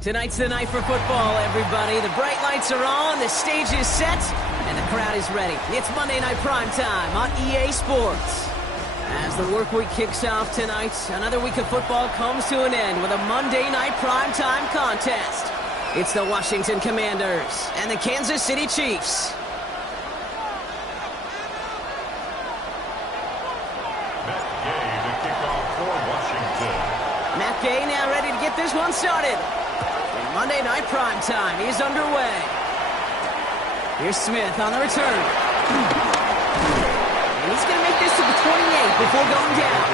Tonight's the night for football, everybody. The bright lights are on, the stage is set, and the crowd is ready. It's Monday Night Primetime on EA Sports. As the work week kicks off tonight, another week of football comes to an end with a Monday Night Primetime contest. It's the Washington Commanders and the Kansas City Chiefs. Matt Gay now ready to get this one started. Monday Night Primetime is underway. Here's Smith on the return. And he's going to make this to the 28 before going down.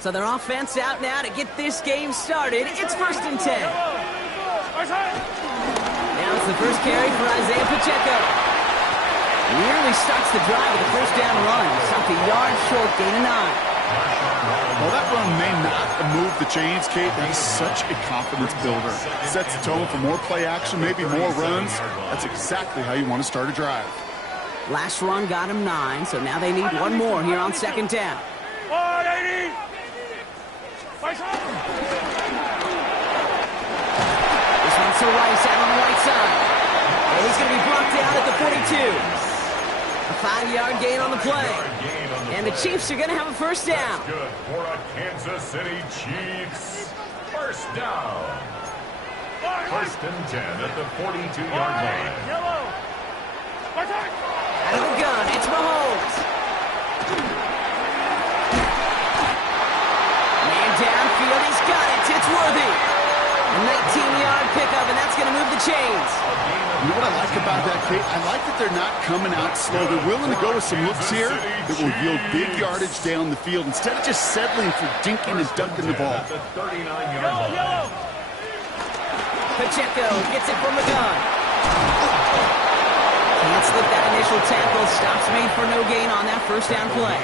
So their offense out now to get this game started. It's 1st and 10. Now it's the first carry for Isaiah Pacheco. He nearly starts the drive with a first down run. Stopped a yard short, gain of 9. Well, that run may not move the chains, Kate. That is such a confidence builder. Sets the tone for more play action, maybe more runs. That's exactly how you want to start a drive. Last run got him 9, so now they need one more here on 2nd down. To Rice out on the right side. And he's going to be brought down at the 42. A 5-yard gain on the play. And the Chiefs are going to have a first down. Good for a Kansas City Chiefs. First down. 1st and 10 at the 42-yard line. Out of the gun, it's Mahomes. Man downfield, he's got it. It's Worthy. A 19-yard pickup, and that's going to move the chains. You know what I like about that, Kate? I like that they're not coming out slow. They're willing to go with some looks here that will yield big yardage down the field instead of just settling for dinking and dunking the ball. Pacheco gets it from the gun. Can't slip that initial tackle. Stops made for no gain on that first down play.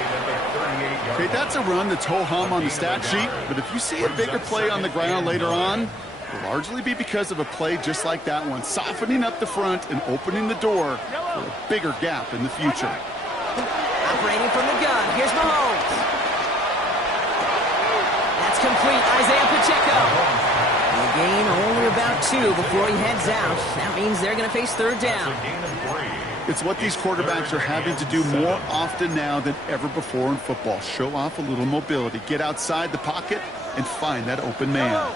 Okay, that's a run that's ho-hum on the stat sheet, but if you see a bigger play on the ground later on, it'll largely be because of a play just like that one, softening up the front and opening the door for a bigger gap in the future. Operating from the gun, here's Mahomes. That's complete, Isaiah Pacheco. A gain only about 2 before he heads out. That means they're going to face 3rd down. It's what these quarterbacks are having to do more often now than ever before in football. Show off a little mobility. Get outside the pocket and find that open man.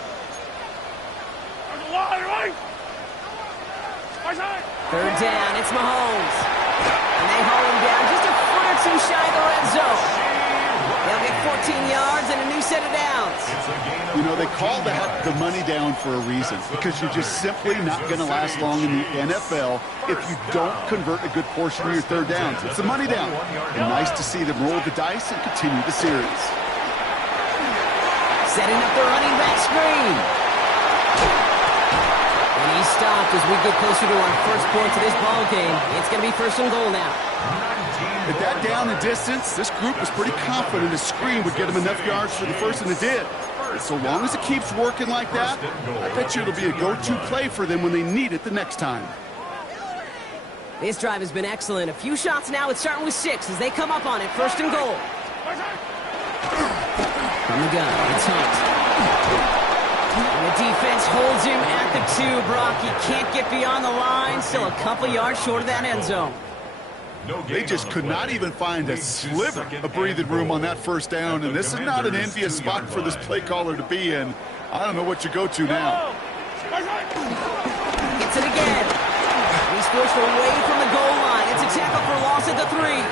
3rd down, it's Mahomes. And they haul him down just a foot or 2 shy of the red zone. They'll get 14 yards and a new set of downs. You know, they call that the money down for a reason, because you're just simply not going to last long in the NFL if you don't convert a good portion of your 3rd downs. It's the money down. And nice to see them roll the dice and continue the series. Setting up the running back screen. And he's stopped as we get closer to our first points of this ball game. It's going to be 1st and goal now. At that down and distance, this group was pretty confident a screen would get them enough yards for the first, and it did. And so long as it keeps working like that, I bet you it'll be a go-to play for them when they need it the next time. This drive has been excellent. A few shots now. It's starting with 6 as they come up on it. First and goal. From the gun, it's Hunt. And the defense holds him at the 2, Brock. He can't get beyond the line. Still a couple yards short of that end zone. They just could not even find a sliver of breathing room on that first down, and this is not an envious spot for this play caller to be in. I don't know what you go to now. Gets it again. He's forced away from the goal line. It's a tackle for loss at the 3.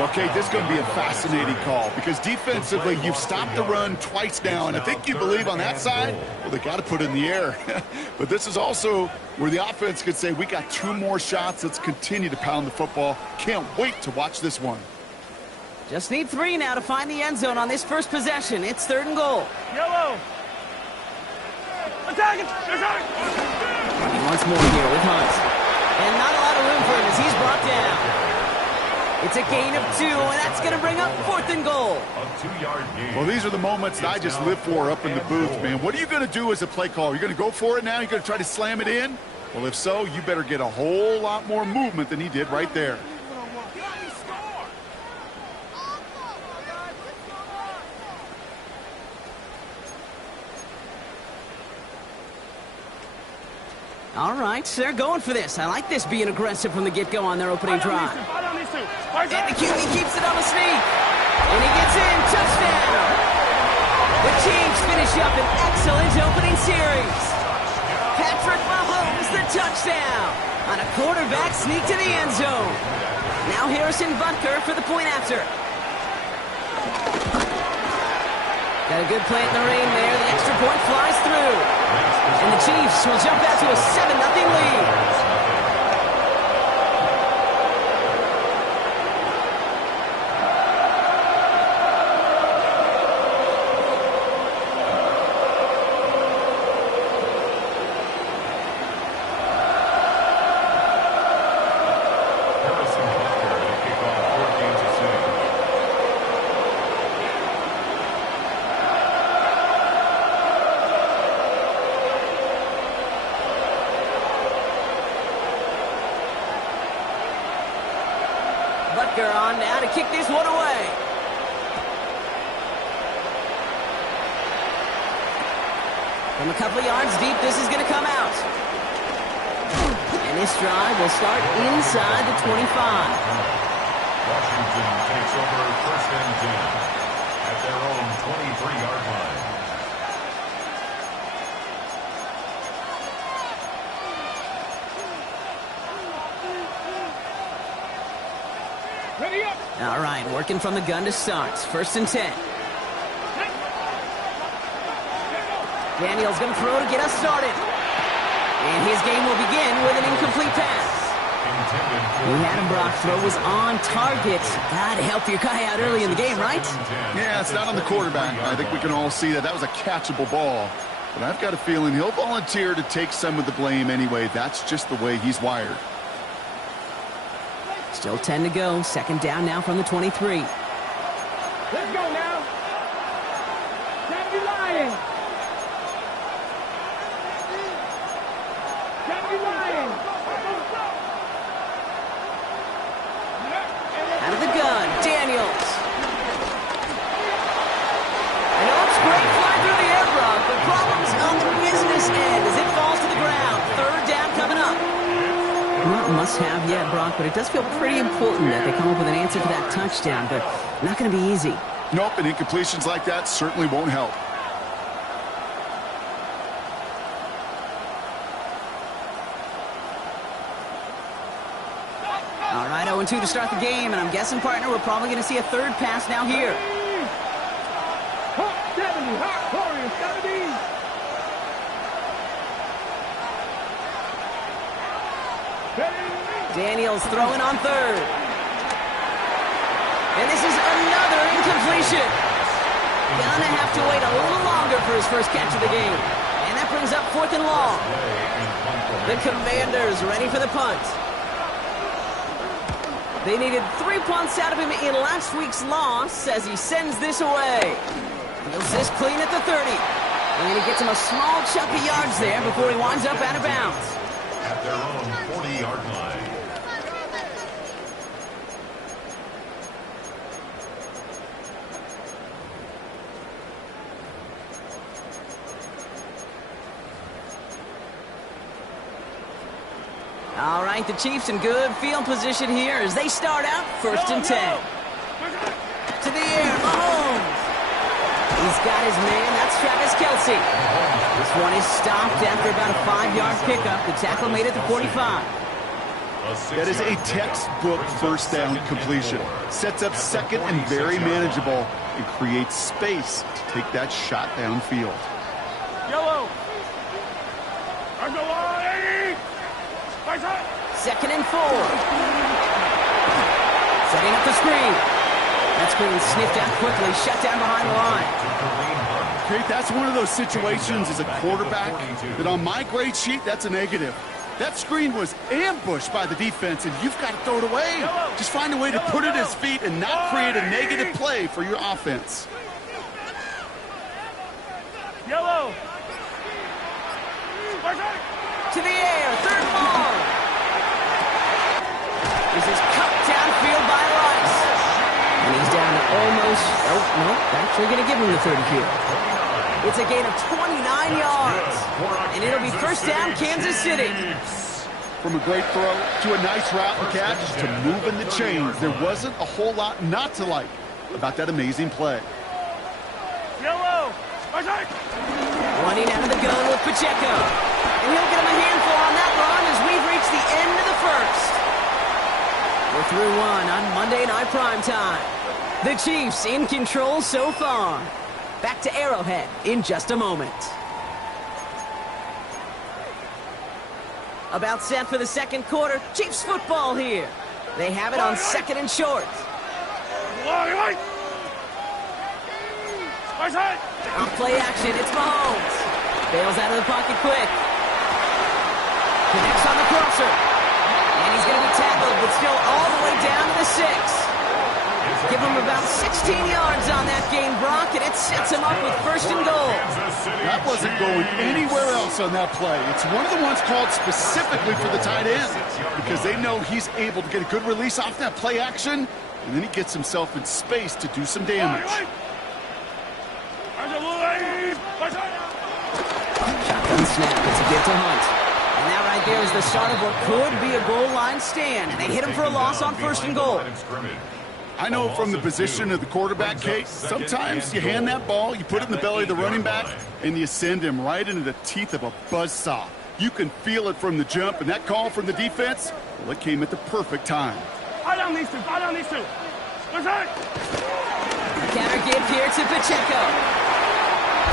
Okay, this is going to be a fascinating call because defensively, you've stopped the run twice now, and I think you believe on that side, well, they got to put it in the air. But this is also where the offense could say, we got 2 more shots. Let's continue to pound the football. Can't wait to watch this one. Just need 3 now to find the end zone on this first possession. It's 3rd and goal. Yellow. Attack it. Once more here with Hunt. And not a lot of room for him as he's brought down. It's a gain of 2, and that's going to bring up 4th and goal. Well, these are the moments that I just live for up in the booth, man. What are you going to do as a play caller? You're going to go for it now? You're going to try to slam it in? Well, if so, you better get a whole lot more movement than he did right there. All right, they're going for this. I like this being aggressive from the get-go on their opening drive. And the QB keeps it on the sneak. And he gets in. Touchdown. The Chiefs finish up an excellent opening series. Patrick Mahomes, the touchdown. On a quarterback sneak to the end zone. Now Harrison Butker for the point after. Got a good play in the rain there. The extra point flies through. And the Chiefs will jump out to a 7-0 lead. Butker on now to kick this one away. From a couple of yards deep, this is going to come out. And this drive will start inside the 25. Washington takes over 1st and 10 at their own 23-yard line. All right, working from the gun to start. 1st and 10. Daniel's going to throw to get us started. And his game will begin with an incomplete pass. We had him, Brock. Throw was on target. Got to help your guy out early in the game, right? Yeah, it's not on the quarterback. I think we can all see that. That was a catchable ball. But I've got a feeling he'll volunteer to take some of the blame anyway. That's just the way he's wired. Still 10 to go. 2nd down now from the 23. Let's go now. Can't be lying. Can't be lying. Out of the gun, Daniels. I know it's great flying through the air, Brock, but problems on the business end as it falls to the ground. 3rd down coming up. Not must-have yet, Brock, but it does feel pretty important that they come up with an answer for that touchdown, but not going to be easy. Nope, and incompletions like that certainly won't help. All right, 0-2 to start the game, and I'm guessing, partner, we're probably going to see a 3rd pass now here. Hot 70, hot Warriors 70. Daniels throwing on 3rd. And this is another incompletion. Gonna have to wait a little longer for his first catch of the game. And that brings up 4th and long. The Commanders ready for the punt. They needed 3 punts out of him in last week's loss as he sends this away. Fields this clean at the 30. And he gets him a small chunk of yards there before he winds up out of bounds. At their own 40-yard line. All right, the Chiefs in good field position here as they start out 1st and 10. To the air, Mahomes. He's got his man, that's Travis Kelce. This one is stopped after about a 5-yard pickup. The tackle made it to 45. That is a textbook first down completion. Sets up second and very manageable and creates space to take that shot downfield. Yellow. 2nd and 4. Setting up the screen. That screen sniffed out quickly, shut down behind the line. Okay, that's one of those situations as a quarterback that on my grade sheet, that's a negative. That screen was ambushed by the defense, and you've got to throw it away. Just find a way to put it at his feet and not create a negative play for your offense. Yellow. To the air, 3rd and long. This is cut downfield by Rice. And he's down to almost, oh, no, actually going to give him the 30 here. It's a gain of 29 yards. And it'll be 1st down, Kansas City. From a great throw to a nice route and catch to moving the chains, there wasn't a whole lot not to like about that amazing play. Yellow. Running out of the gun with Pacheco. And he'll get him a handful on that run as we've reached the end of the 1st. We're through one on Monday Night Primetime. The Chiefs in control so far. Back to Arrowhead in just a moment. About set for the 2nd quarter. Chiefs football here. They have it on 2nd and short. On play action, it's Mahomes. Bails out of the pocket quick. Connects on the crosser. And he's going to be tackled, but still all the way down to the 6. Give him about 16 yards on that game, Brock, and it sets him up with 1st and goal. That wasn't going anywhere else on that play. It's one of the ones called specifically for the tight end because they know he's able to get a good release off that play action, and then he gets himself in space to do some damage. Shotgun snap, it's a give to Hunt. And that right there is the start of what could be a goal line stand. And they hit him for a loss on 1st and goal. I know from the position of the quarterback, Kate, sometimes you hand that ball, you put it in the belly of the running back, and you send him right into the teeth of a buzzsaw. You can feel it from the jump, and that call from the defense, well, it came at the perfect time. Counter give here to Pacheco.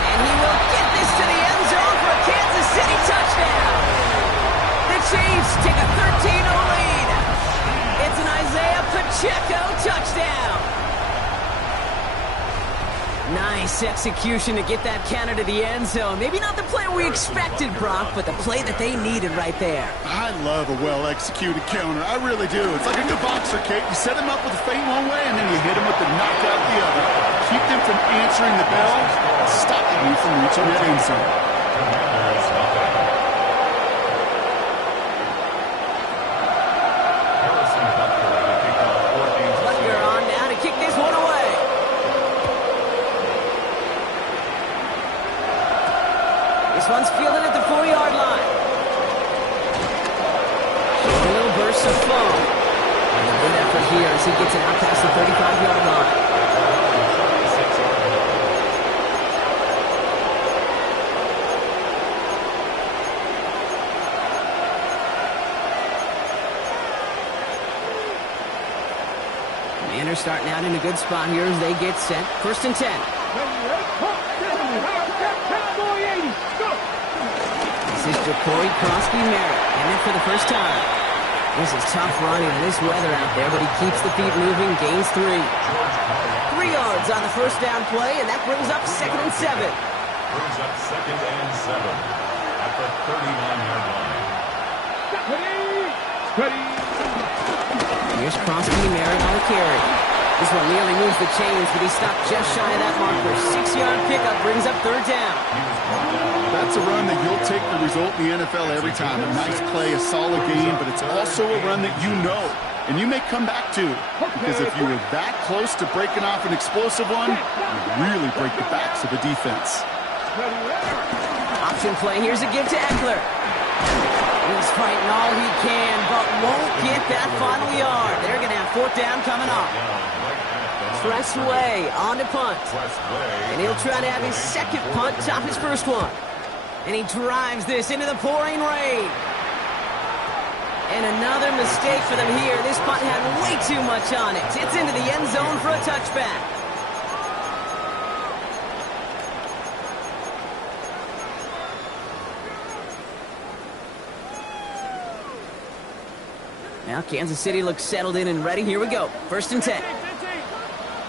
And he will get this to the end zone for a Kansas City touchdown. The Chiefs take a 13-0 lead. It's an Isaiah Pacheco touchdown. Nice execution to get that counter to the end zone. Maybe not the play we expected, Brock, but the play that they needed right there. I love a well-executed counter. I really do. It's like a good boxer, Kate. You set him up with a feint one way, and then you hit him with the knockout the other. Keep them from answering the bell, and stop you from reaching that end zone. Butker on now to kick this one away. This one's fielded at the 4-yard line. Showing a little burst of foam. And a good effort here as he gets it out past the 35-yard line. Commanders starting out in a good spot here as they get set. 1st and 10. This is Jacory Krosky-Merritt, and it for the first time. This is tough running in this weather out there, but he keeps the feet moving, gains 3. 3 yards on the 1st down play, and that brings up 2nd and 7. Brings up 2nd and 7 at the 39-yard line. Here's Krosky-Merritt on the carry. This one nearly moves the chains, but he stopped just shy of that marker. 6-yard pickup brings up third down. That's a run that you'll take the result in the NFL every time. A nice play, a solid game, but it's also a run that you know and you may come back to. Because if you were that close to breaking off an explosive one, you really break the backs of the defense. Option play. Here's a give to Eckler. He's fighting all he can, but won't get that final yard. They're going to have fourth down coming up. Tressway on to punt. And he'll try to have his second punt top his first one. And he drives this into the pouring rain. And another mistake for them here. This punt had way too much on it. It's into the end zone for a touchback. Now Kansas City looks settled in and ready. Here we go. First and 10.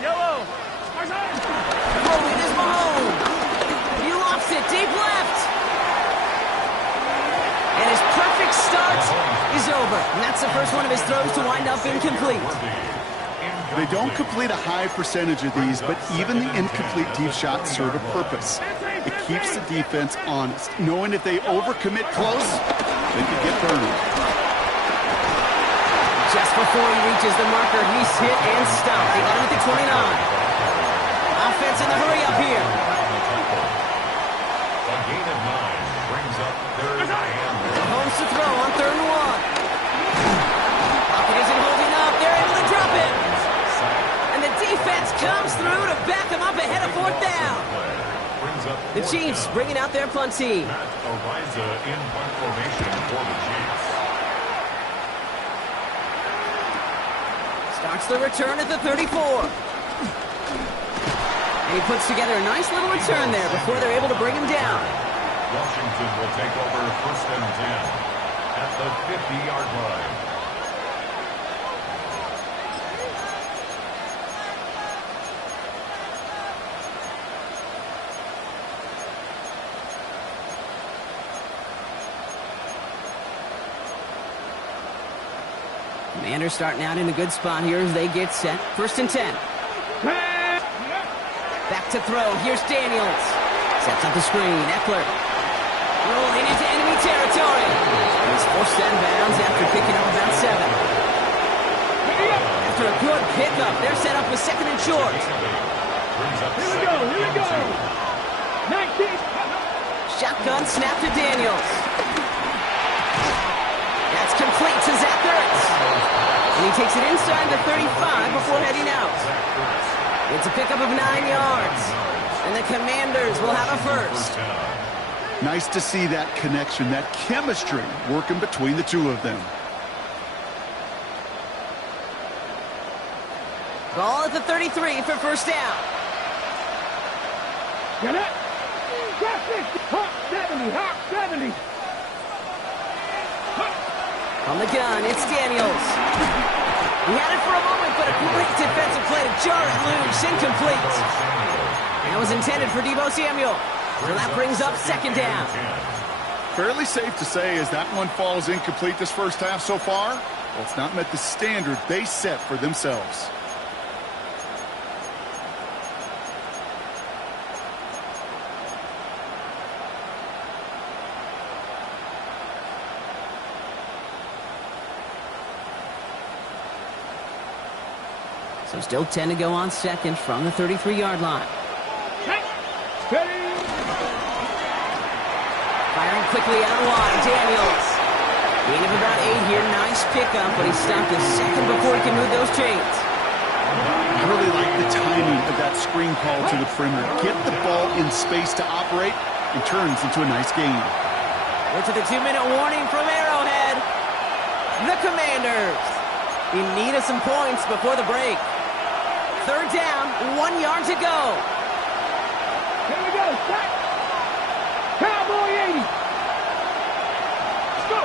Yellow. Throwing is Mahomes. He lofts it deep left. And his perfect start is over. And that's the first one of his throws to wind up incomplete. They don't complete a high percentage of these, but even the incomplete deep shots serve a purpose. It keeps the defense honest, knowing if they overcommit close, they could get burned. Just before he reaches the marker, he's hit and stopped. They got him at the 29. Offense in the hurry up here. A gain of 9 brings up third and Holmes to throw on 3rd and 1. Pocket isn't holding up. They're able to drop it. And the defense comes through to back him up ahead of fourth down. The Chiefs bringing out their punt team. Ariza in punt formation for the Chiefs. Starts the return at the 34. And he puts together a nice little return there before they're able to bring him down. Washington will take over first and 10 at the 50-yard line. Commanders starting out in a good spot here as they get set. First and 10. Back to throw. Here's Daniels. Sets up the screen. Eckler rolling into enemy territory. He's forced out of bounds after picking up about 7. After a good pickup, they're set up with second and short. Here we go. 19. Shotgun snap to Daniels. That's complete to Zach Ertz. And he takes it inside the 35 before heading out. It's a pickup of 9 yards. And the Commanders will have a first. Nice to see that connection, that chemistry working between the two of them. Ball at the 33 for first down. Get it? Got 50. Hop 70. Hop 70. On the gun, it's Daniels. He had it for a moment, but a great defensive play to jar it loose. Incomplete. That was intended for Deebo Samuel. So that brings up second down. Fairly safe to say as that one falls incomplete this first half so far, well, it's not met the standard they set for themselves. So still 10 to go on second from the 33-yard line. Firing quickly out wide, Daniels. Gain of about 8 here, nice pickup, but he stopped a second before he can move those chains. I really like the timing of that screen call to the perimeter. Get the ball in space to operate and turns into a nice gain. We're to the 2-minute warning from Arrowhead. The Commanders in need of some points before the break. Third down, 1 yard to go. Here we go. Set. Cowboy 80. Let's go.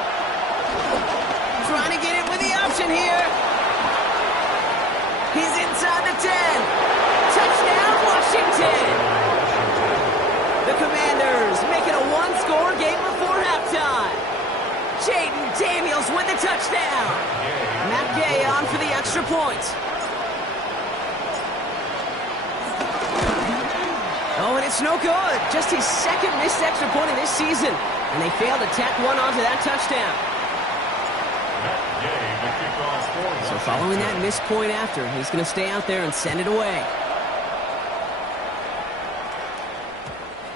Trying to get it with the option here. He's inside the 10. Touchdown, Washington. The Commanders make it a one-score game before halftime. Jaden Daniels with the touchdown. Matt Gay on for the extra point. It's no good. Just his second missed extra point of this season. And they failed to tack one onto that touchdown. So following that missed point after, he's going to stay out there and send it away.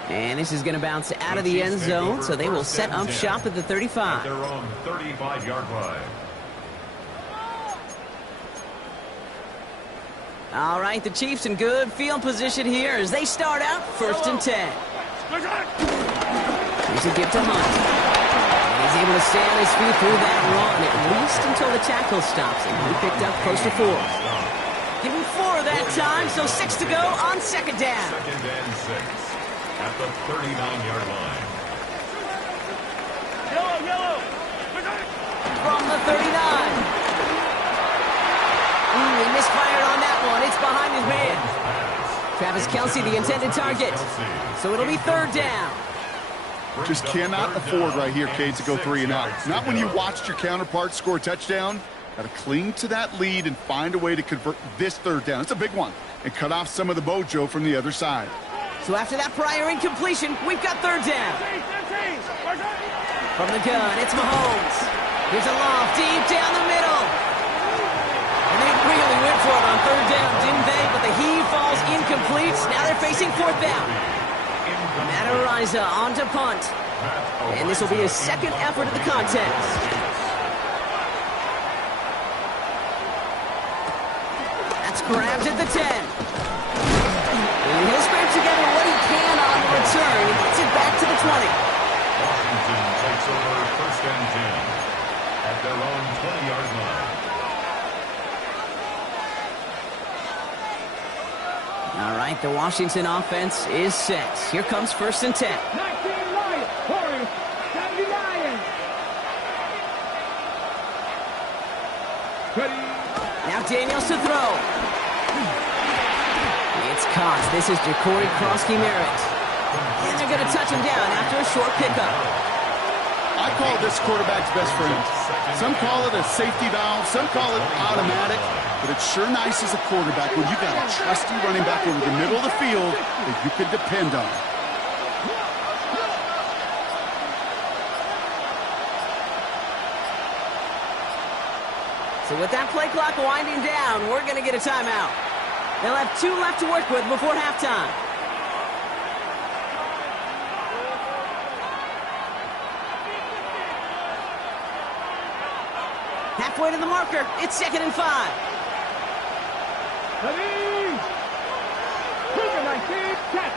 And this is going to bounce out of the end zone, so they will set up shop at the 35. Their own 35-yard line. All right, the Chiefs in good field position here as they start out 1st and 10. Here's a give to Hunt. And he's able to stay on his feet through that run, at least until the tackle stops him. He picked up close to 4. Give him 4 that time, so 6 to go on 2nd down. 2nd and 6 at the 39-yard line. From the 39. He misfired on that one. It's behind his man. Travis Kelce, the intended target. So it'll be 3rd down. Just cannot afford right here, Cade, to go 3 and out. Not when you watched your counterpart score a touchdown. Got to cling to that lead and find a way to convert this 3rd down. It's a big one. And cut off some of the mojo from the other side. So after that prior incompletion, we've got 3rd down. From the gun, it's Mahomes. Here's a loft deep down the middle. And they really went for it on 3rd down, didn't they? But the heave falls incomplete. Now they're facing 4th down. Matt Araiza on to punt. And this will be his 2nd effort of the contest. That's grabbed at the 10. And he'll scrape together what he can on the return. He gets it back to the 20. Washington takes over 1st and 10 at their own 20-yard line. All right, the Washington offense is set. Here comes 1st and 10. 19 Lions, Corey, 79. Ready. Now Daniels to throw. It's caught. This is Jacory Krosky-Merritt. And they're going to touch him down after a short pickup. I call this quarterback's best friend. Some call it a safety valve. Some call it automatic. But it's sure nice as a quarterback when you got a trusty running back over the middle of the field that you can depend on. So with that play clock winding down, we're going to get a timeout. They'll have 2 left to work with before halftime. Halfway to the marker, it's 2nd and 5. Ready. Cougar 19, check,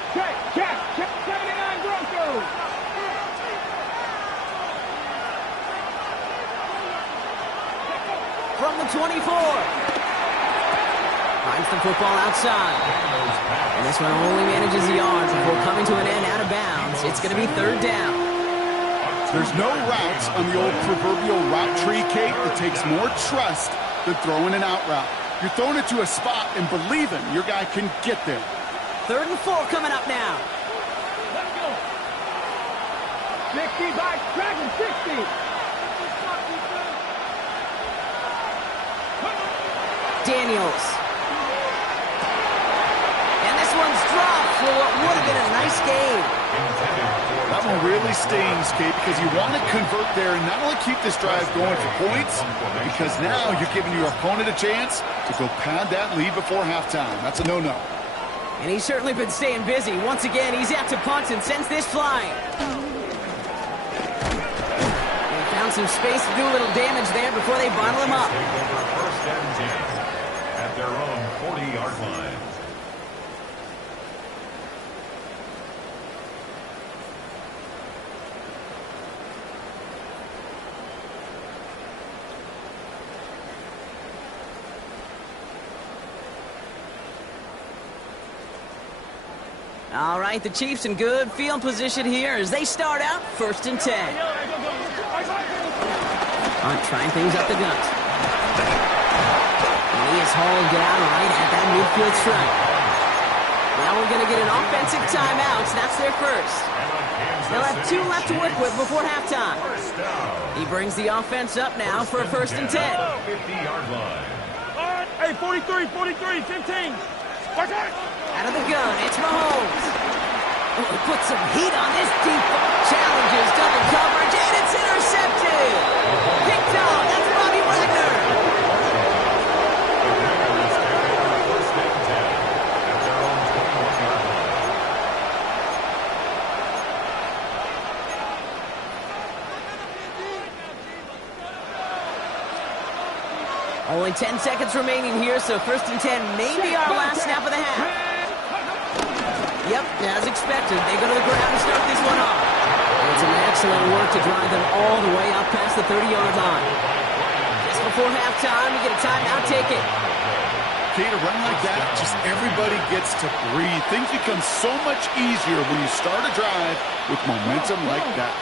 79 Broncos. From the 24. Finds the football outside. And this one only manages the yards before coming to an end out of bounds. It's going to be 3rd down. There's no routes on the old proverbial route tree, Kate, that takes more trust than throwing an out route. You're throwing it to a spot and believing your guy can get there. 3rd and 4 coming up now. Let's go. 60 by Dragon, 60. Daniels. And this one's dropped for what would have been a nice game. That one really stings, Kate, because you want to convert there and not only keep this drive going for points, because now you're giving your opponent a chance to go pad that lead before halftime. That's a no-no. And he's certainly been staying busy. Once again, he's out to punt and sends this flying. He found some space to do a little damage there before they bottle him up. Take over 1st and 10 at their own 40-yard line. All right, the Chiefs in good field position here as they start out 1st and 10. Hunt trying things up the gut. And he is hauled down right at that midfield stripe. Now we're going to get an offensive timeout. That's their first. They'll have 2 left to work with before halftime. He brings the offense up now for a 1st and 10. 50-yard line. Hey, 43, 15. Out of the gun, it's Mahomes. Oh, he put some heat on this deep ball. Challenges double coverage, and it's intercepted. Picked off. That's Bobby Wagner. First and 10 at their own 21-yard line. Only 10 seconds remaining here, so first and 10 may be our last snap of the half. Yep, as expected, they go to the ground to start this one off. It's an excellent work to drive them all the way up past the 30-yard line. Just before halftime, we get a timeout, take it. Okay, to run like that, just everybody gets to breathe. Things become so much easier when you start a drive with momentum like that.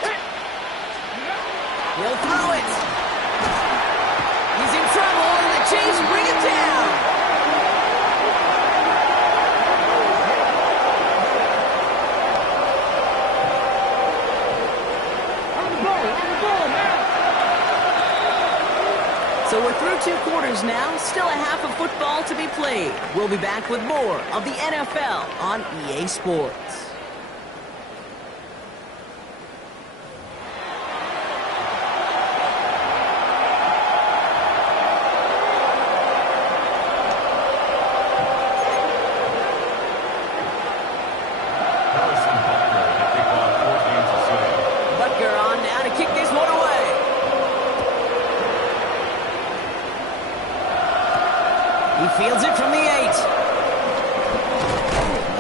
He'll throw it. He's in trouble, and the Chiefs bring it down. So we're through 2 quarters now, still a half of football to be played. We'll be back with more of the NFL on EA Sports. Butker on now to kick this one away. He fields it from the 8.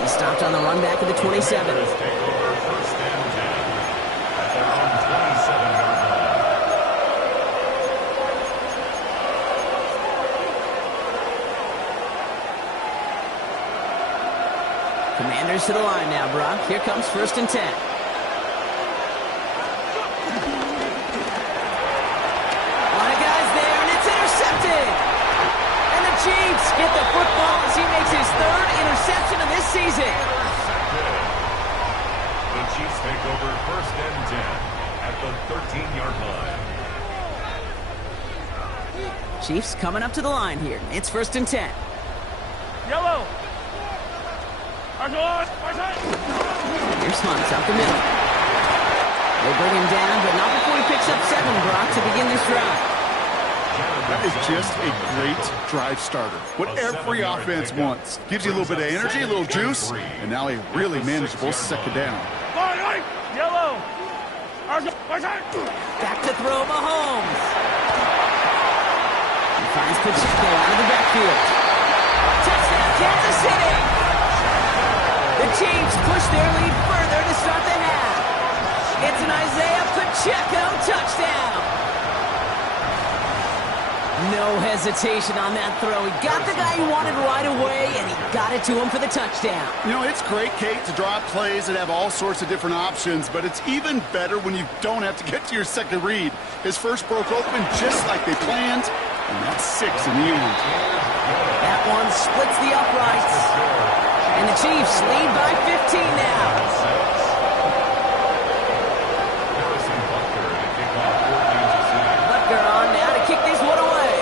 He stopped on the run back at the 27. Take over first and 10 at their own 27-yard line. Commanders to the line now, Brock. Here comes first and 10. Chiefs get the football as he makes his 3rd interception of this season. The Chiefs take over first and 10 at the 13-yard line. Chiefs coming up to the line here. It's first and 10. Yellow. Here's Hunt out the middle. They bring him down, but not before he picks up 7, Brock, to begin this drive. That is just a great drive starter. What every offense wants. Gives you a little bit of energy, a little juice, and now a really manageable second down. Yellow. Back to throw Mahomes. He finds Pacheco out of the backfield. Touchdown, Kansas City. The Chiefs push their lead further to start the half. It's an Isaiah Pacheco touchdown. No hesitation on that throw. He got the guy he wanted right away, and he got it to him for the touchdown. You know, it's great, Kate, to draw up plays that have all sorts of different options, but it's even better when you don't have to get to your second read. His first broke open just like they planned, and that's 6 in the end. That one splits the uprights, and the Chiefs lead by 15 now. Butker on now to kick this one away.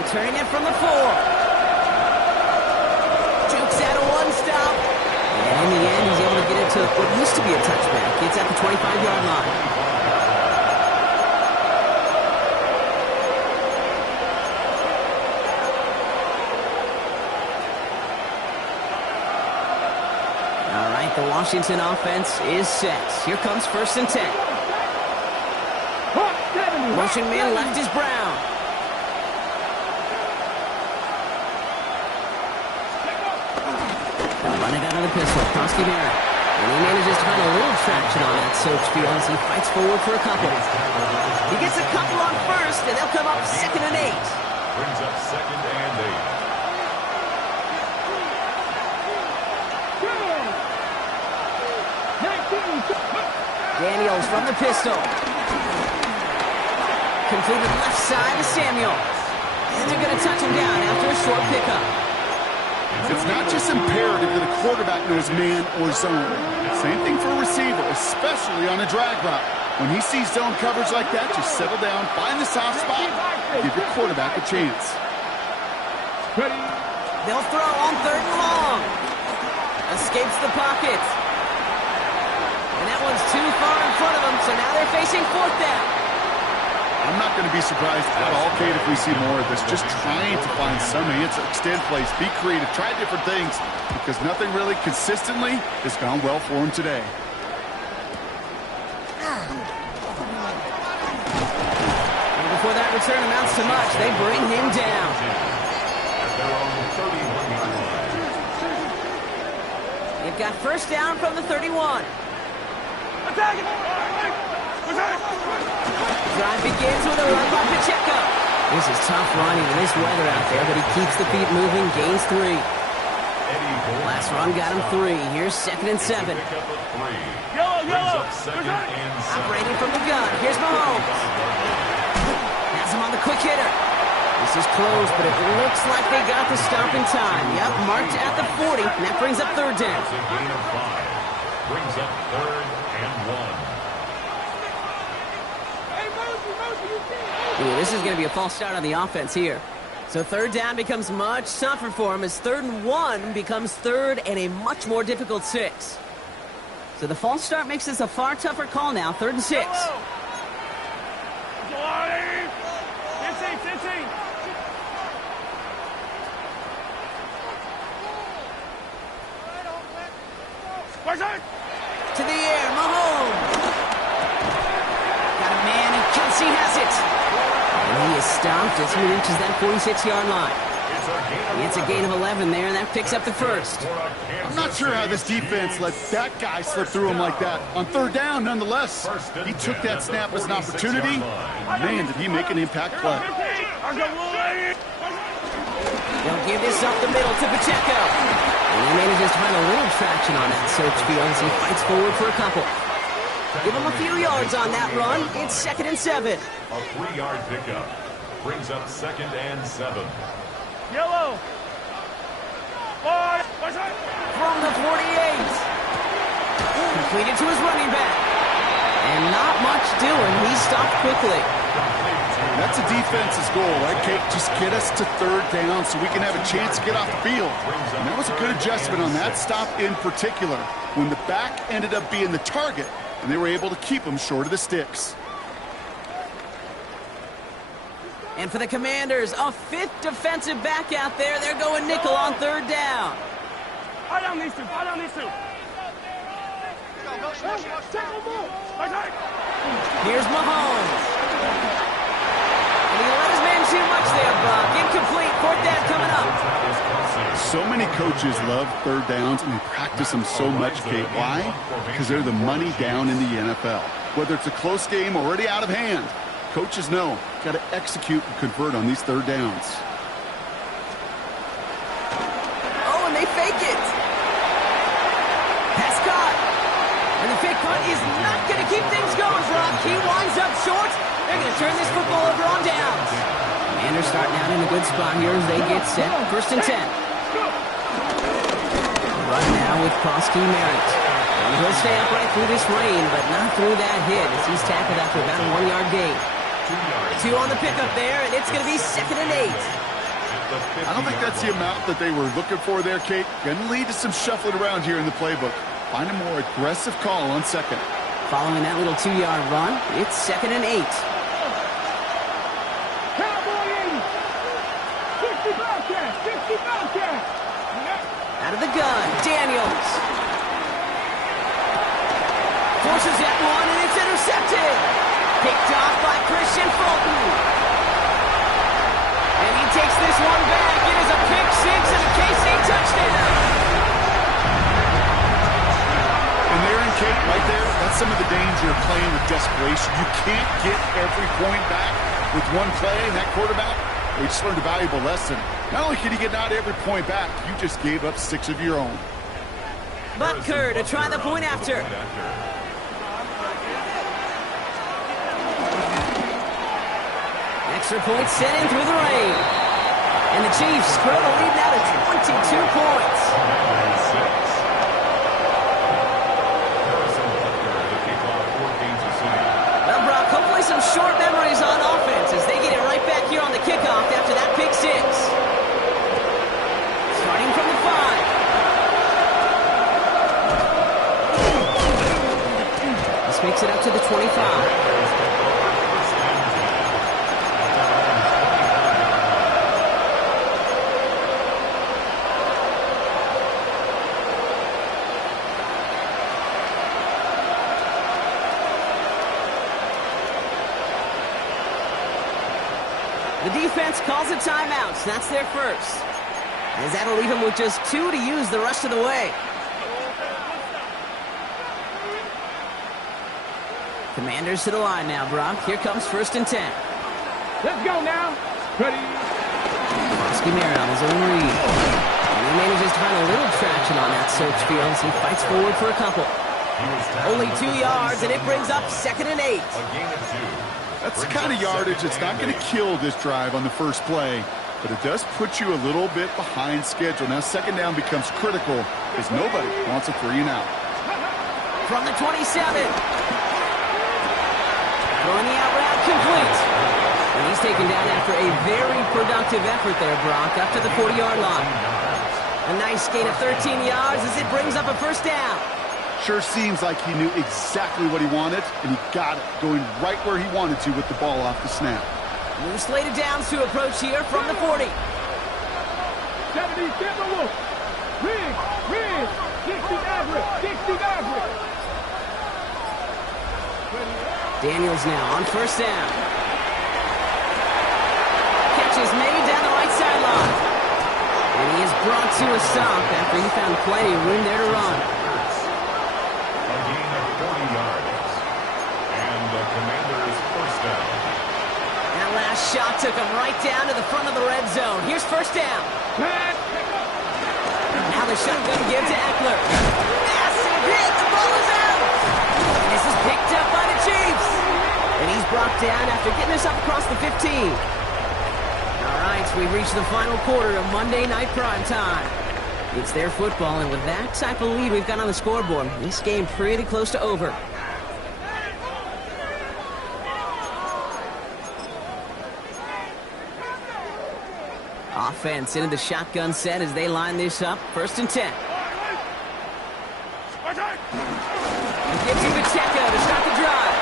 Returning it from the 4. Jukes out a 1-stop. And in the end, he's able to get it to what used to be a touchback. It's at the 25-yard line. All right, the Washington offense is set. Here comes first and 10. Motion man left is Brown. Running out of the pistol, Kosky Barrett. And he manages to find a little traction on that Soach field as he fights forward for a couple. He gets a couple on first, and they'll come up 2nd and 8. Brings up 2nd and 8. Daniels from the pistol. Completed left side to Samuel. And they're going to touch him down after a short pickup. It's not just imperative that a quarterback knows man or zone. Same thing for a receiver, especially on a drag route. When he sees zone coverage like that, just settle down, find the soft spot, and give your quarterback a chance. Ready, They'll throw on 3rd and long. Escapes the pocket. And that one's too far in front of them, so now they're facing 4th down. I'm not going to be surprised at all, Kate, if we see more of this. Just trying to find some answer, extend plays, be creative, try different things, because nothing really consistently has gone well for him today. And before that return amounts to much, they bring him down. They've got 1st down from the 31. Drive begins with a run by Pacheco. This is tough running in this weather out there, but he keeps the feet moving, gains 3. Last run got him 3. Here's 2nd and 7. Operating from the gun. Here's Mahomes. Has him on the quick hitter. This is close, but it looks like they got the stop in time. Yep, marked at the 40, and that brings up 3rd down. Brings up 3rd and 1. Ooh, this is going to be a false start on the offense here. So 3rd down becomes much tougher for him as 3rd and 1 becomes 3rd and a much more difficult 6. So the false start makes this a far tougher call now, 3rd and 6. To the air, Mahomes. Got a man, and Kelsey has it. And he is stopped as he reaches that 46-yard line. It's a gain of 11 there, and that picks up the 1st. I'm not sure how this defense let that guy slip through him like that. On 3rd down, nonetheless, he took that snap as an opportunity. Man, did he make an impact play. They'll give this up the middle to Pacheco. And he manages to find a little traction on that search field as he fights forward for a couple. Give him a few yards on that run. It's 2nd and 7. A 3-yard pickup brings up 2nd and 7. Yellow. From the 48. Completed to his running back. And not much doing. He stopped quickly. That's a defense's goal, right, Kate? Just get us to 3rd down so we can have a chance to get off the field. And that was a good adjustment on that stop in particular, when the back ended up being the target, and they were able to keep him short of the sticks. And for the Commanders, a 5th defensive back out there. They're going nickel on 3rd down. I don't need to. Here's Mahomes. And he let his man too much there, Brock. Incomplete. 4th down coming up. So many coaches love 3rd downs, and they practice them so much, Kate. Why? Because they're the money down in the NFL. Whether it's a close game or already out of hand, coaches know, got to execute and convert on these 3rd downs. Oh, and they fake it. Pass caught. And the fake punt is not going to keep things going, Brock. He winds up short. They're going to turn this football over on downs. Commanders starting out in a good spot here as they get set. 1st and 10. Run now with Prosky Merritt. And he'll stay upright through this rain, but not through that hit as he's tackled after about a 1-yard gain. 2 on the pickup there, and it's going to be 2nd and 8. I don't think that's the amount that they were looking for there, Kate. Going to lead to some shuffling around here in the playbook. Find a more aggressive call on 2nd. Following that little 2-yard run, it's 2nd and 8. Out of the gun, Daniels. Forces that one, and it's intercepted. Picked off by Christian Fulton. And he takes this one back. It is a pick 6 and a KC touchdown. And there in Kate, right there, that's some of the danger of playing with desperation. You can't get every point back with one play, and that quarterback, we just learned a valuable lesson. Not only can you get not every point back, you just gave up 6 of your own. Butker to try the point after. Extra point sent in through the rain. And the Chiefs grow the lead now to 22 points. Well, Brock, hopefully some short memories on offense as they get it right back here on the kickoff after that pick 6. The defense calls a timeout. So that's their first. As that'll leave him with just 2 to use the rest of the way. Commanders to the line now, Brock. Here comes 1st and 10. Let's go now. Ready. Skinner on his own read. And he manages to find a little traction on that search field as he fights forward for a couple. Only 2 yards, and it brings up 2nd and 8. That's the kind of yardage that's not going to kill this drive on the first play, but it does put you a little bit behind schedule. Now 2nd down becomes critical because nobody wants a 3 and out. From the 27. Throwing the out route complete. And he's taken down after a very productive effort there, Brock, up to the 40-yard line. A nice gain of 13 yards as it brings up a 1st down. Sure seems like he knew exactly what he wanted, and he got it, going right where he wanted to with the ball off the snap. New slated downs to approach here from the 40. 70, Timberwolves. Riggs. 60 average. Daniels now on 1st down. Catch is made down the right sideline. And he is brought to a stop after he found plenty of room there to run. A gain of 40 yards. And the Commanders' 1st down. That last shot took him right down to the front of the red zone. Here's 1st down. Now the shotgun give to Eckler. Massive hit. The ball is out. And this is picked up by the Chiefs. And he's brought down after getting us up across the 15. All right, so we've reached the final quarter of Monday Night Prime Time. It's their football, and with that type of lead we've got on the scoreboard, this game pretty close to over. Offense into the shotgun set as they line this up. 1st and 10. Gives him Pacheco to start the drive.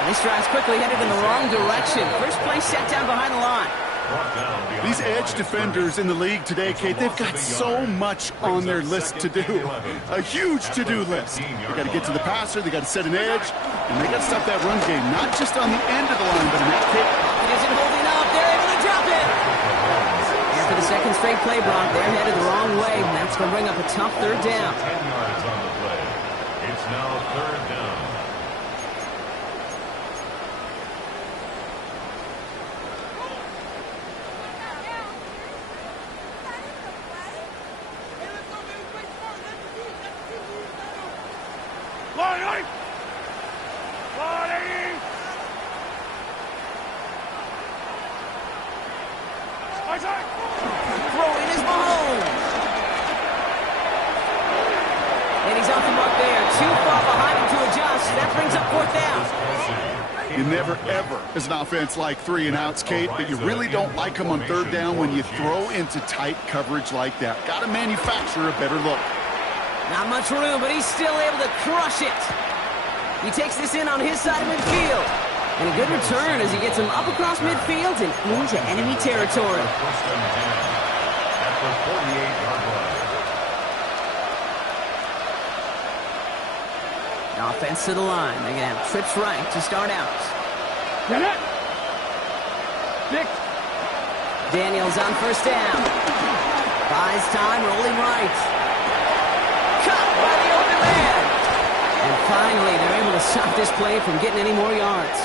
And this drive's quickly headed in the wrong direction. First play set down behind the line. These edge defenders in the league today, Kate, they've got so much on their list to do. A huge to-do list. They got to get to the passer, they got to set an edge, and they got to stop that run game, not just on the end of the line, but in that kick. It isn't holding up. They're able to drop it. After the 2nd straight play, Brock, they're headed the wrong way, and that's going to bring up a tough 3rd down. 10 yards on the play. It's now 3rd down. Throwing is Mahomes. And he's off the mark there. Too far behind him to adjust. That brings up 4th down. You never, ever, as an offense, like 3 and outs, Kate, but you really don't like them on 3rd down when you throw into tight coverage like that. Got to manufacture a better look. Not much room, but he's still able to crush it. He takes this in on his side of midfield. And a good return as he gets him up across midfield and into enemy territory. 1st and 10 at the 48-yard line. Offense to the line. They're going to have trips right to start out. 6. Daniels on 1st down. Buys time, rolling right. Caught by the open man. And finally, they're able to stop this play from getting any more yards.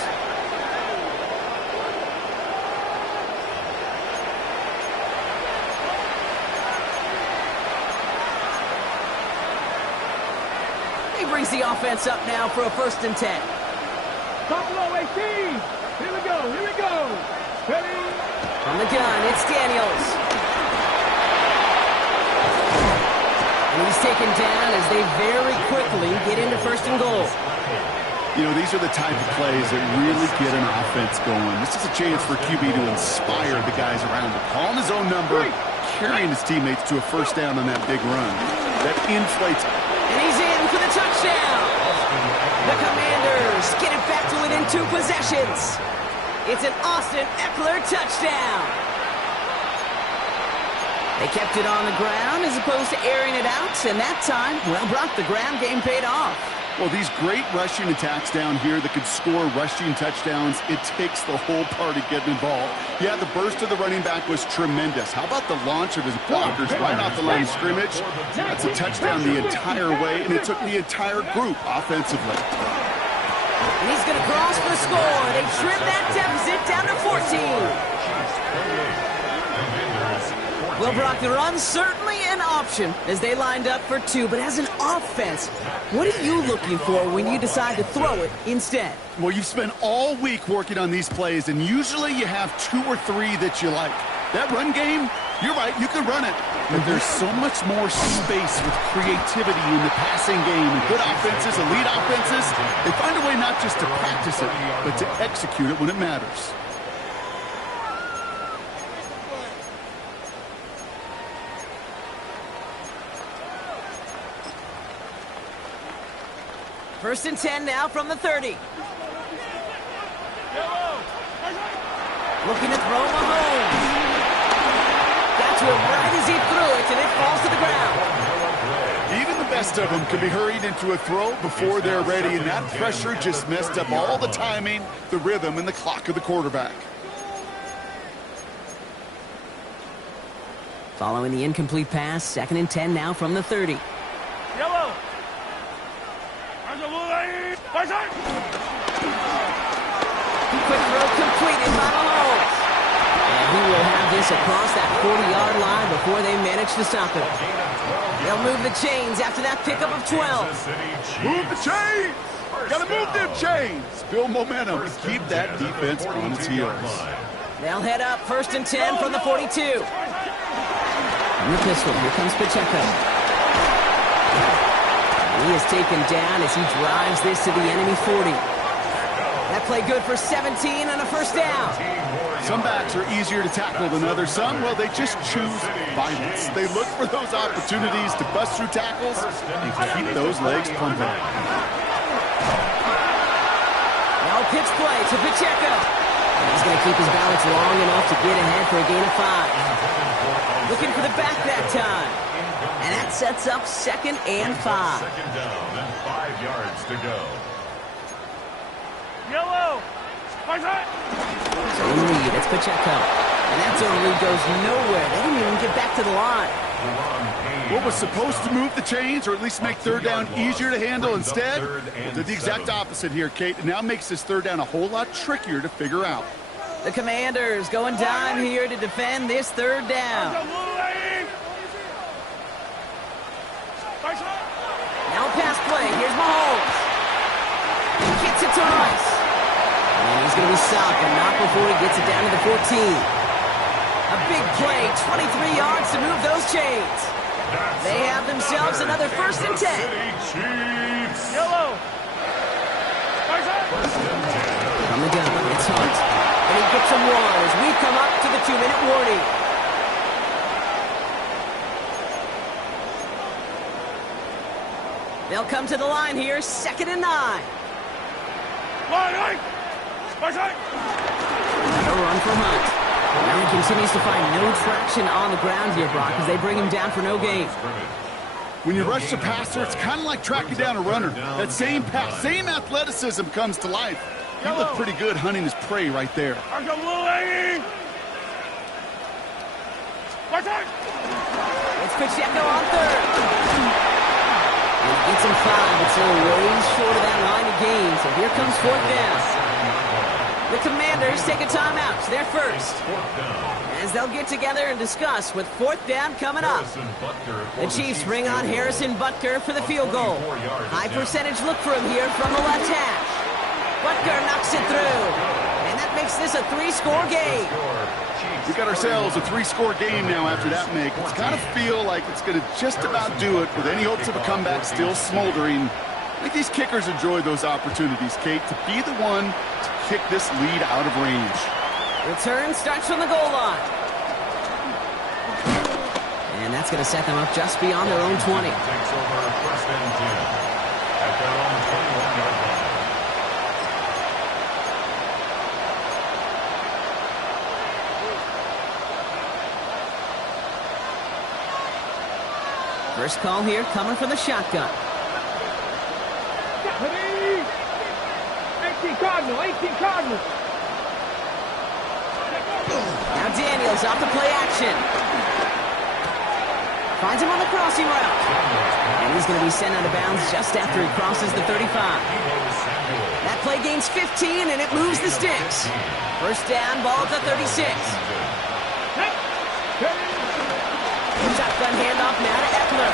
He brings the offense up now for a 1st and 10. Buffalo 18. Here we go. Ready. From the gun, it's Daniels. And he's taken down as they very quickly get into 1st and goal. You know, these are the type of plays that really get an offense going. This is a chance for QB to inspire the guys around him. Calling his own number, carrying his teammates to a 1st down on that big run. That inflates. And he's in for the touchdown. The Commanders get it back to within 2 possessions. It's an Austin Eckler touchdown. They kept it on the ground as opposed to airing it out, and that time, well, Brock, the ground game paid off. Well, these great rushing attacks down here that could score rushing touchdowns, it takes the whole party getting involved. Yeah, the burst of the running back was tremendous. How about the launch of his blockers right off the line of scrimmage? That's a touchdown the entire way, and it took the entire group offensively. And he's going to cross for the score. They trim that deficit down to 14. Well, Brock, the run's certainly an option as they lined up for 2. But as an offense, what are you looking for when you decide to throw it instead? Well, you've spent all week working on these plays, and usually you have 2 or 3 that you like. That run game, you're right, you can run it. But there's so much more space with creativity in the passing game. And good offenses, elite offenses, they find a way not just to practice it, but to execute it when it matters. First and 10 now from the 30. Looking to throw Mahomes. Got to him right as he threw it, and it falls to the ground. Even the best of them can be hurried into a throw before they're ready, and that pressure just messed up all the timing, the rhythm, and the clock of the quarterback. Following the incomplete pass, second and 10 now from the 30. Yellow. Quick throw completed by Mahomes. And he will have this across that 40-yard line before they manage to stop him. They'll move the chains after that pickup of 12. Move the chains! Gotta move them chains! Build momentum and keep that defense on its heels. They'll head up first and 10 from the 42. From the pistol, here comes Pacheco. He is taken down as he drives this to the enemy 40. That play good for 17 and a first down. Some backs are easier to tackle than others. Some, well, they just choose violence. They look for those opportunities to bust through tackles and keep those legs pumping. Now pitch play to Pacheco. He's going to keep his balance long enough to get ahead for a gain of 5. Looking for the back that time. And that sets up second and 5. Second down and 5 yards to go. Yellow. Zone read, it's Pacheco. And that zone read goes nowhere. They didn't even get back to the line. What was supposed to move the chains or at least make third down easier to handle instead? Did the exact opposite here, Kate. It now makes this third down a whole lot trickier to figure out. The Commanders going dime here to defend this third down. Now pass play. Here's Mahomes. He gets it to Rice. And he's going to be stopped, but not before he gets it down to the 14. A big play, 23 yards to move those chains. They have themselves another first and 10. Yellow. From the gun, it's Hunt. And he gets him one as we come up to the 2-minute warning. They'll come to the line here, second and 9. Another run for Hunt. Now he continues to find no traction on the ground here, Brock, as they bring him down for no gain. When you rush the passer, it's kind of like tracking down a runner. That same pass, same athleticism comes to life. He looked pretty good hunting his prey right there. It's Pacheco on third. And he gets him 5, but still way short of that line of gain. So here comes fourth down. The Commanders take a timeout. They're first. As they'll get together and discuss with fourth down coming up. The Chiefs bring on Harrison Butker for the field goal. High percentage look for him here from the left hash. Butker knocks it through. And that makes this a 3-score game. We got ourselves a 3-score game now after that make. It's got to feel like it's going to just about do it with any hopes of a comeback still smoldering. I think these kickers enjoy those opportunities, Kate, to be the one to kick this lead out of range. Return starts from the goal line. And that's going to set them up just beyond their own 20. Takes over first and 10 at their own 21-yard line. First call here coming from the shotgun. Ready? 18 Cardinal, 18 Cardinal. Now Daniels off the play action. Finds him on the crossing route. And he's going to be sent out of bounds just after he crosses the 35. That play gains 15, and it moves the sticks. First down, ball at the 36. Shotgun handoff now to Eckler.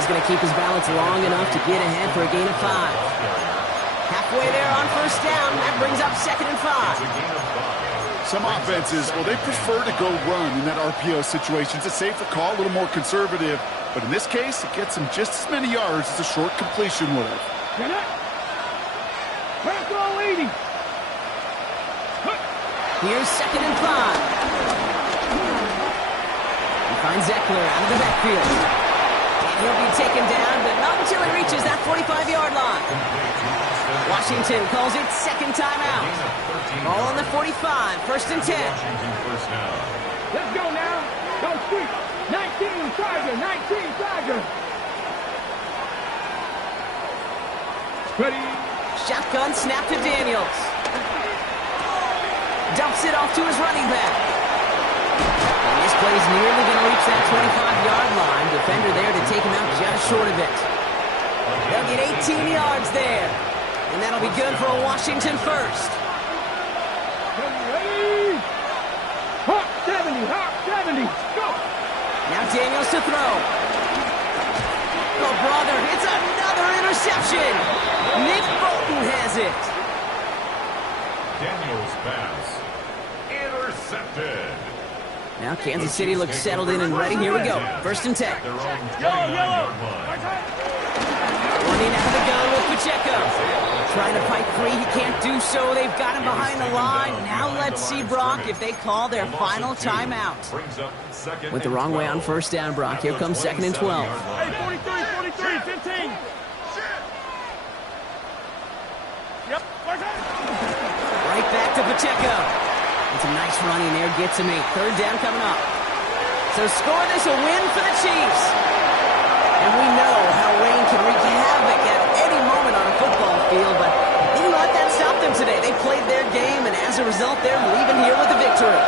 He's going to keep his balance long enough to get ahead for a gain of 5. Halfway there on first down. That brings up 2nd and 5. Some offenses, well, they prefer to go run in that RPO situation. It's a safer call, a little more conservative. But in this case, it gets him just as many yards as a short completion would have. Pass all 80. Here's 2nd and 5. He finds Eckler out of the backfield. And he'll be taken down, but not until he reaches that 45-yard line. Washington calls it second timeout. Ball on the 45, 1st and 10. Let's go now. Go sweep. 19 Tiger, 19 Tiger. Ready? Shotgun snap to Daniels. Dumps it off to his running back. And this play's nearly going to reach that 25-yard line. Defender there to take him out just short of it. They'll get 18 yards there. And that'll be good for a Washington first. Ready? Hawk 70, Hawk 70. Go. Now Daniels to throw. Oh, brother, it's another interception. Nick Bolton has it. Daniels pass. Intercepted. Now Kansas City looks settled in and ready. Here we go. 1st and 10. Their own 29-yard line. Running out of the gun with Pacheco. Trying to fight free. He can't do so. They've got him behind the line. Now let's see, Brock, if they call their final timeout. Went the wrong way on first down, Brock. Here comes 2nd and 12. Hey, 43, 15. Yep. Right back to Pacheco. It's a nice run in there. Gets him 8. 3rd down coming up. So score this a win for the Chiefs. And we know how rain can wreak havoc at any moment on a football field, but they didn't let that stop them today. They played their game, and as a result, they're leaving here with a victory.